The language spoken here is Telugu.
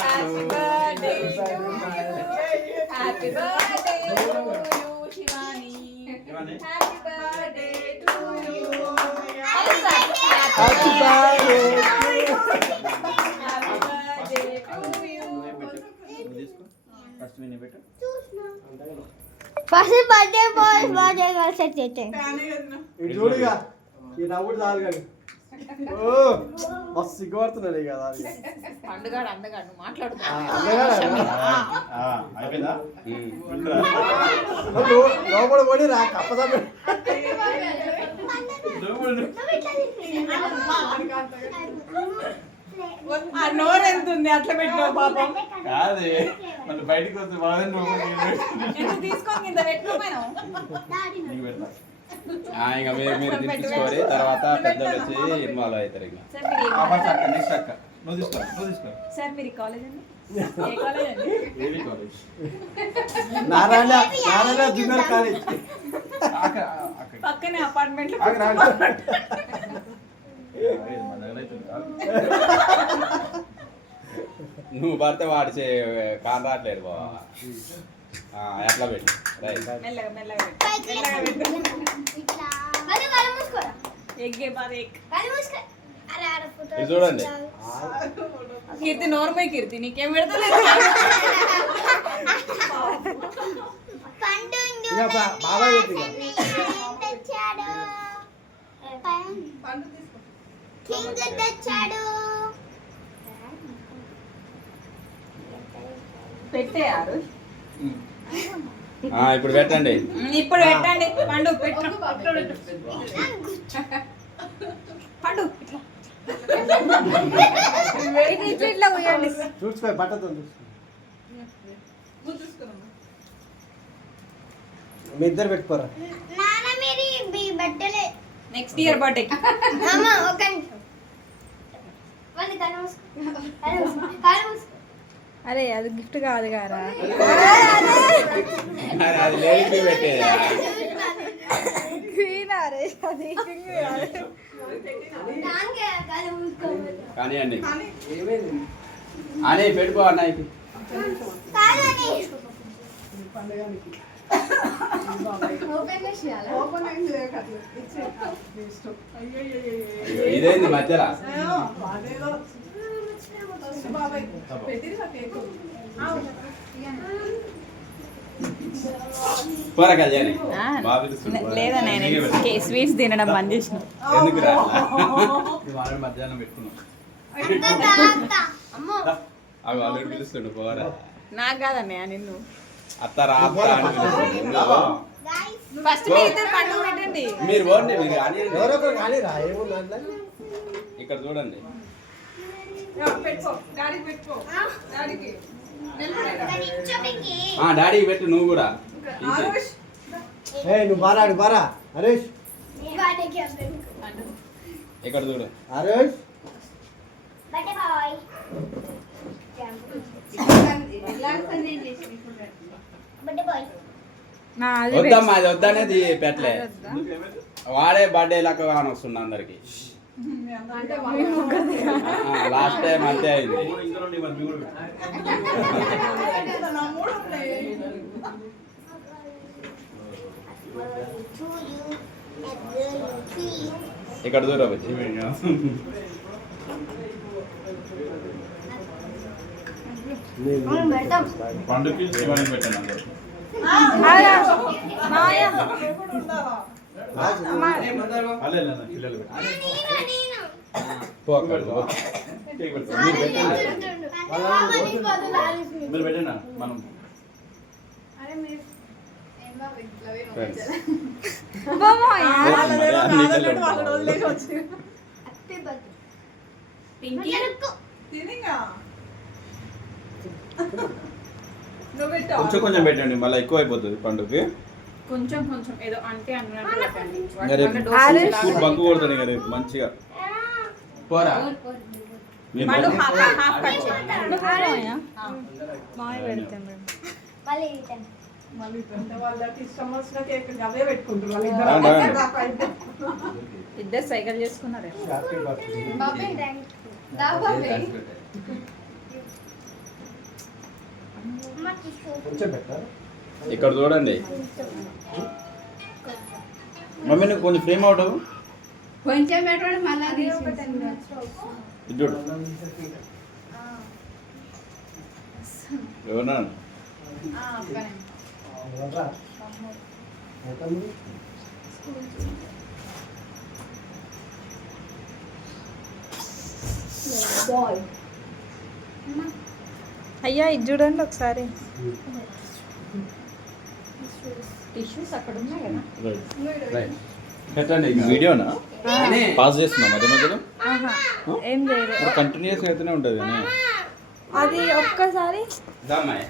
Happy birthday to you. Happy birthday to you, Shivani. Happy birthday to you. Happy birthday to you. First birthday boys birthday girls అయితే ఇది చూడుగా ఈ నవ్వుడు చాలు కానీ ఓ మస్తు సిగ్గుపడుతున్నాడు కదా పండుగాడు అందగాడు మాట్లాడుతున్నా లోపల పోయి రా కప్పదా నోరు వెళ్తుంది అట్లా పెట్టినావు పాపం కాదే మళ్ళీ బయటకు వస్తే బాగా తీసుకొని కింద పెట్టుకోపోయినావు ఇంకా మీరు తినిపించుకోవాలి తర్వాత పెద్దలు వచ్చి ఇన్వాల్వ్ అవుతారు ఇంకా నెక్స్ట్ అక్క నువ్వు తీసుకో సార్ మీరు కాలేజ్ అండి ఏ కాలేజ్ అండి AV college Narayana junior college పక్కనే అపార్ట్మెంట్ నువ్వు పడితే వాడి కాన్ రావట్లేదు బాబా ఎట్లా పెట్టి రైట్ మెల్లగా మెల్లగా ఎగ్గే బాధ ఇది చూడండి కీర్తి నోర్మై కీర్తి నీకేం పెడతలేదు బాబాయ్ పెట్టేయారు ఇప్పుడు పెట్టండి ఇప్పుడు పెట్టండి పండు పెట్టు పండు ఇట్లా పోయండి చూసుకో బట్టతో మీ ఇద్దరు పెట్టుకోరా నెక్స్ట్ ఇయర్ బర్త్డే అరే అది గిఫ్ట్ కాదు గారా అది లేడీకి పెట్టేదా అది కానీ అండి అని పెట్టుకో అన్నయ్యకి ఇదేంది మధ్యలో లేదా నేను స్వీట్స్ తినడం బంద్ చేసిన ఎందుకు రా మధ్యాహ్నం పెట్టుకున్నాం అవి ఆల్రెడీ పిలుస్తుండు పోరా నాకు కాదన్నయ్య నిన్ను అత్త రా అత్త అని పిలుస్తుండు ఫస్ట్ మీరు ఇద్దరు పండుగ పెట్టండి మీరు పోండి మీరు కానీ ఎవరొకరు కానీ రా ఏముంది ఇక్కడ చూడండి డాడీకి పెట్టు నువ్వు కూడా నువ్వు బారాడు బారా హరీష్ ఇక్కడ చూడు హరీష్ వద్దమ్మా అది వద్దనేది పెట్టలే వాడే బర్త్డే లెక్క కానొస్తుంది అందరికి లాస్ట్ టైం అంతే అయింది ఇక్కడ దూరం వచ్చి పండుగకి శివానికి పెట్టాను అందరూ పిల్లలు మీరు పెట్టండి మనం కొంచెం కొంచెం పెట్టండి మళ్ళీ ఎక్కువ అయిపోతుంది పండుగకి కొంచెం కొంచెం ఏదో అంటే బంకు కొడుతుంది కదా మంచిగా పోరా ఇద్దరు సైకిల్ చేసుకున్నారు కొంచెం పెట్టారు ఇక్కడ చూడండి మమ్మీ నువ్వు కొంచెం ఫ్రేమ్ అవుట్ అవ్వు. కొంచెం పెట్టండి మళ్ళీ ఇది చూడు ఎవరన్నా అయ్యా ఇది చూడండి ఒకసారి టిష్యూస్ అక్కడ ఉన్నాయి కదా. పెట్టండి వీడియోనా పాస్ చేస్తున్నాం మధ్య మధ్యలో ఏం చేయలేదు కంటిన్యూస్ అయితేనే ఉంటుంది కానీ అది ఒక్కసారి దామ్మాయి